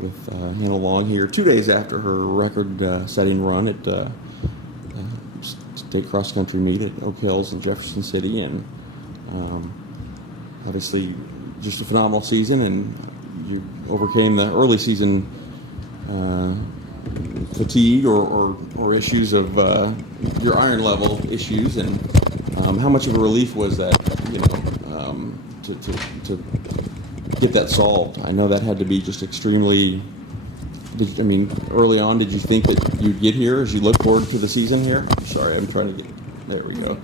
with Hannah Long here 2 days after her record-setting run at state cross-country meet at Oak Hills in Jefferson City, and obviously just a phenomenal season, and you overcame the early season fatigue or issues of your iron level issues, and how much of a relief was that, to get that solved? I know that had to be just extremely. Early on, did you think that you'd get here as you look forward to the season here? Sorry, I'm trying to get. There we go.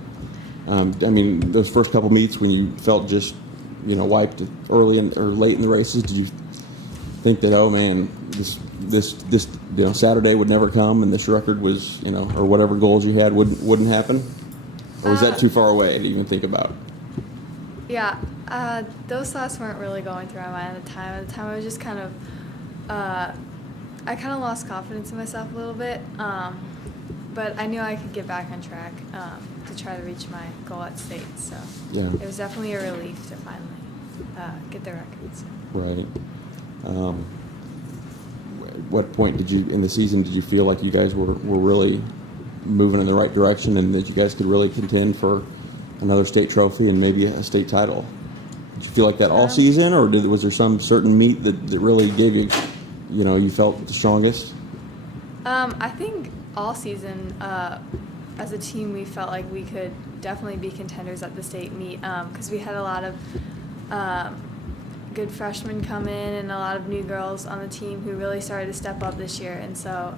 Those first couple meets when you felt just, wiped early or late in the races, did you think that, oh man, this Saturday would never come and this record was, or whatever goals you had wouldn't happen? Or was that too far away to even think about? Yeah, those thoughts weren't really going through my mind at the time. At the time, I was just kind of, I kind of lost confidence in myself a little bit, but I knew I could get back on track to try to reach my goal at state. So yeah. It was definitely a relief to finally get the records. Right. What point in the season did you feel like you guys were really moving in the right direction and that you guys could really contend for another state trophy and maybe a state title? Did you feel like that all season, or was there some certain meet that really gave you, you felt the strongest? I think all season, as a team, we felt like we could definitely be contenders at the state meet because we had a lot of good freshmen come in and a lot of new girls on the team who really started to step up this year. And so,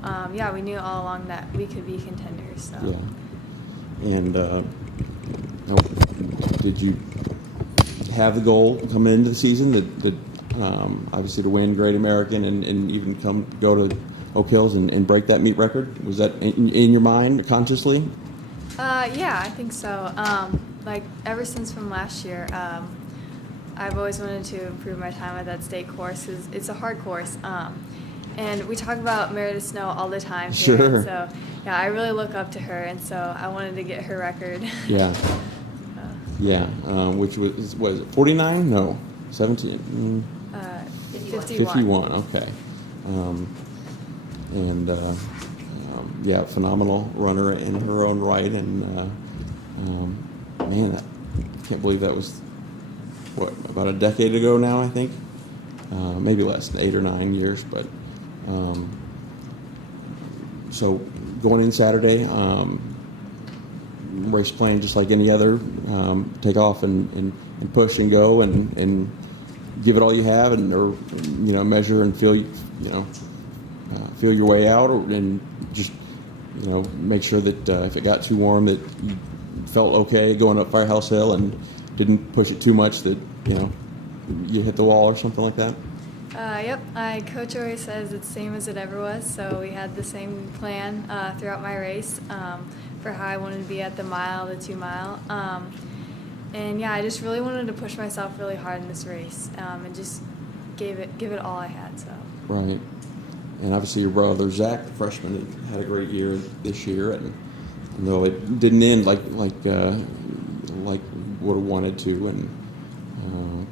we knew all along that we could be contenders. So. Yeah. And did you have the goal coming into the season that obviously to win Great American and even go to Oak Hills and break that meet record? Was that in your mind consciously? Yeah, I think so. Ever since from last year, I've always wanted to improve my time at that state course because it's a hard course. And we talk about Meredith Snow all the time here. Sure. So, yeah, I really look up to her, and so I wanted to get her record. Yeah. Yeah. Which was it 49? No, 17. 51. 51. Okay. Phenomenal runner in her own right, and I can't believe that was about a decade ago now. I think maybe less than 8 or 9 years, but. So going in Saturday, race plan just like any other, take off and push and go and give it all you have or measure and feel your way out and just make sure that if it got too warm that you felt okay going up Firehouse Hill and didn't push it too much that you hit the wall or something like that. Yep, my coach always says it's the same as it ever was, so we had the same plan throughout my race for how I wanted to be at the mile, the 2 mile. I just really wanted to push myself really hard in this race and just give it all I had. So. Right. And obviously your brother, Zach, the freshman, had a great year this year, and it didn't end like would have wanted to, and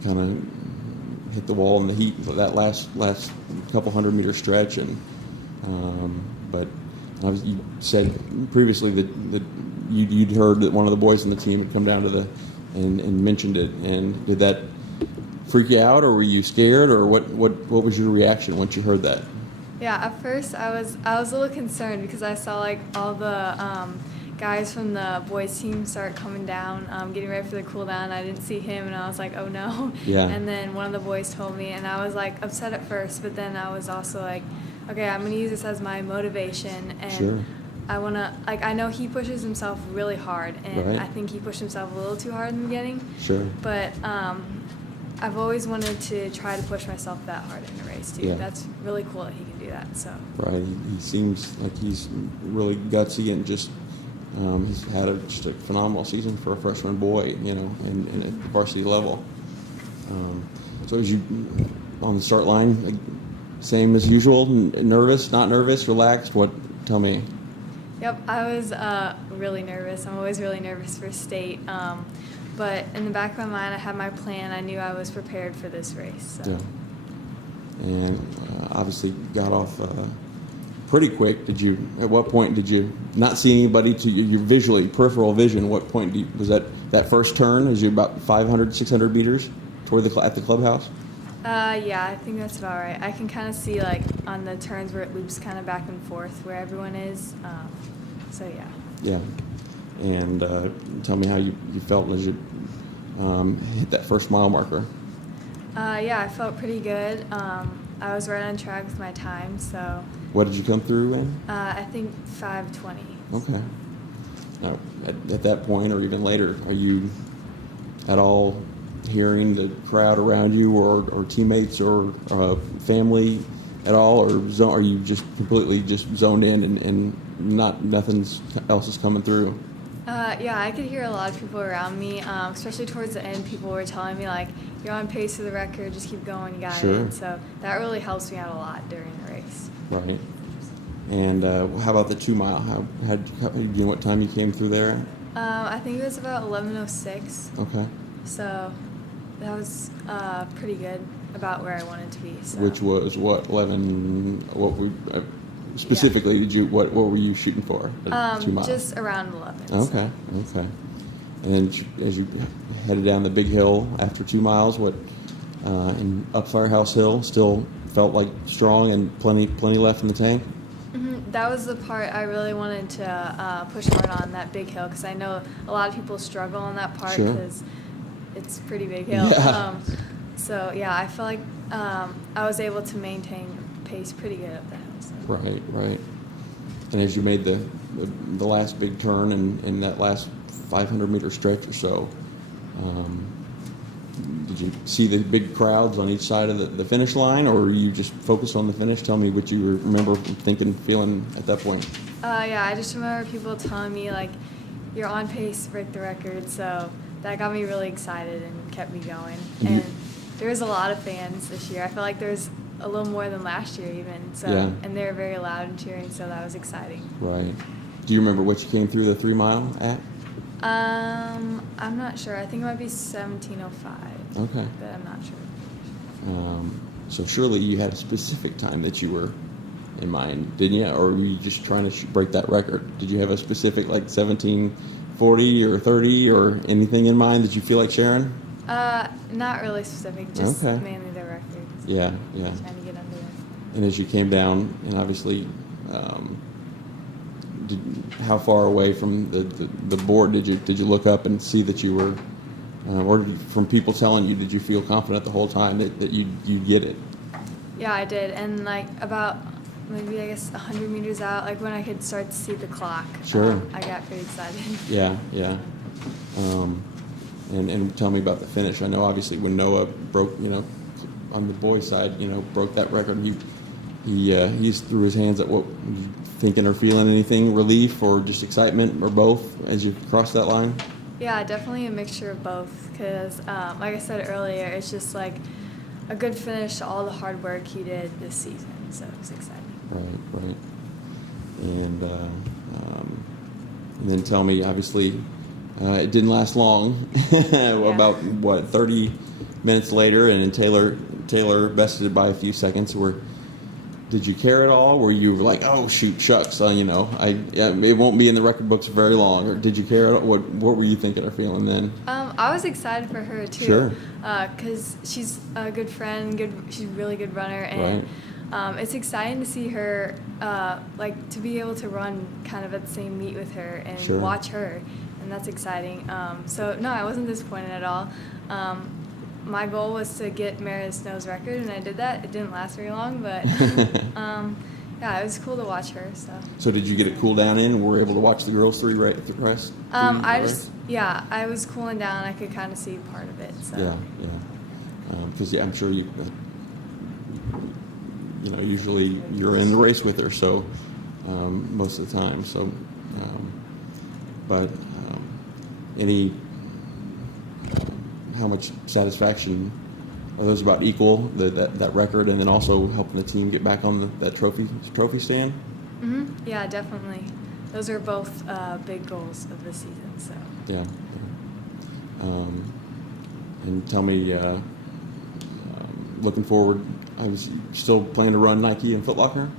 kind of hit the wall in the heat for that last couple 100-meter stretch, and but you said previously that you'd heard that one of the boys on the team had come down to and mentioned it, and did that freak you out, or were you scared, or what was your reaction once you heard that? Yeah, at first I was a little concerned because I saw all the guys from the boys team start coming down, getting ready for the cool down. I didn't see him, and I was like, oh no. Yeah. And then one of the boys told me, and I was upset at first, but then I was also okay, I'm gonna use this as my motivation, and sure. I wanna I know he pushes himself really hard, and right. I think he pushed himself a little too hard in the beginning. Sure. But I've always wanted to try to push myself that hard in a race too. Yeah. That's really cool that he can do that. So. Right. He seems like he's really gutsy and just. He's had just a phenomenal season for a freshman boy, in at varsity level. So as you on the start line, same as usual, nervous, not nervous, relaxed? Tell me. Yep, I was really nervous. I'm always really nervous for state. But in the back of my mind, I had my plan. I knew I was prepared for this race. So. Yeah. And obviously got off pretty quick. At what point did you not see anybody to your visually, peripheral vision? What point was that first turn? As you about 500, 600 meters toward at the clubhouse? Yeah, I think that's about right. I can kind of see like on the turns where it loops kind of back and forth where everyone is. So yeah. Yeah. And tell me how you felt as you hit that first mile marker. Yeah, I felt pretty good. I was right on track with my time, so. What did you come through in? I think 5:20. Okay. Now, at that point or even later, are you at all hearing the crowd around you or teammates or family at all, or are you just completely just zoned in and nothing else is coming through? Yeah, I could hear a lot of people around me, especially towards the end. People were telling me, like, you're on pace for the record, just keep going, you got Sure. it. So that really helps me out a lot during the race. Right. And how about the 2 mile? How do you know what time you came through there? I think it was about 11:06. Okay. So that was pretty good, about where I wanted to be. So. Which was what 11? What we specifically did you what were you shooting for? 2 miles. Just around 11. Okay. So. Okay. And then as you headed down the big hill after 2 miles, in up Firehouse Hill, still felt like strong and plenty left in the tank? Mm-hmm. That was the part I really wanted to push hard on, that big hill, because I know a lot of people struggle on that part because it's a pretty big hill. Yeah. So yeah, I felt like I was able to maintain pace pretty good up the hill. So. Right. And as you made the last big turn in that last 500-meter stretch or so, did you see the big crowds on each side of the finish line, or were you just focused on the finish? Tell me what you remember thinking, feeling at that point. Yeah, I just remember people telling me, like, you're on pace to break the record, so that got me really excited and kept me going. And there was a lot of fans this year. I felt like there was a little more than last year even. So, yeah. And they were very loud and cheering, so that was exciting. Right. Do you remember what you came through the 3 mile at? I'm not sure. I think it might be 17:05. Okay. But I'm not sure. So surely you had a specific time that you were in mind, didn't you? Or were you just trying to break that record? Did you have a specific, like 17:40 or 30 or anything in mind that you feel like sharing? Not really specific, just mainly the records. Yeah. Trying to get under there. And as you came down, and obviously, how far away from the board did you look up and see that you were, or from people telling you, did you feel confident the whole time that you'd get it? Yeah, I did, and like about maybe 100 meters out, like when I could start to see the clock. Sure. I got pretty excited. Yeah. And tell me about the finish. I know obviously when Noah broke, on the boys' side, broke that record, he just threw his hands up. What, thinking or feeling anything, relief or just excitement or both as you crossed that line? Yeah, definitely a mixture of both, because like I said earlier, it's just like a good finish to all the hard work he did this season, so it was exciting. Right. And then tell me, obviously, it didn't last long. About 30 minutes later, and then Taylor bested it by a few seconds. Did you care at all? Were you like, oh shoot, shucks, it won't be in the record books very long? Or did you care at all? What were you thinking or feeling then? I was excited for her too. Sure. Because she's a good friend, she's a really good runner, and it's exciting to see her, to be able to run kind of at the same meet with her and watch her, and that's exciting. So no, I wasn't disappointed at all. My goal was to get Meredith Snow's record, and I did that. It didn't last very long, but it was cool to watch her. So did you get it cool down in, and were able to watch the girls through the rest? I was cooling down. I could kind of see part of it. So. Yeah. Because I'm sure you usually you're in the race with her, so most of the time. So, but how much satisfaction are those about equal that record, and then also helping the team get back on that trophy stand? Mm-hmm. Yeah, definitely. Those are both big goals of the season. So. Yeah. And tell me, looking forward I was still planning to run Nike and Foot Locker.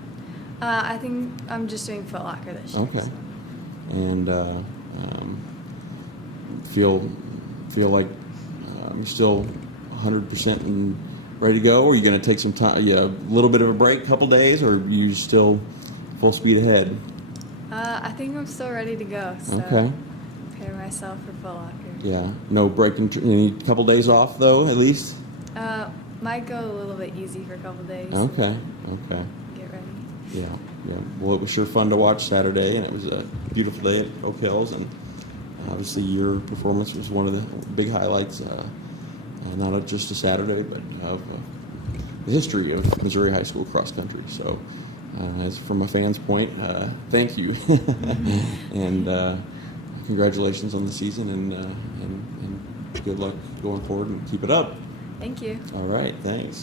I think I'm just doing Foot Locker this year. Okay. So. And feel like you're still 100% and ready to go, or are you going to take some time, a little bit of a break, a couple days, or are you still full speed ahead? I think I'm still ready to go. So Okay. prepare myself for Foot Locker. Yeah. No breaking. Any couple days off though, at least. Might go a little bit easy for a couple days. Okay. Okay. Get ready. Yeah. Yeah. Well, it was sure fun to watch Saturday, and it was a beautiful day at Oak Hills, and obviously your performance was one of the big highlights. Not just a Saturday, but of the history of Missouri high school cross country. So, as from a fan's point, thank you, and congratulations on the season, and good luck going forward, and keep it up. Thank you. All right, thanks.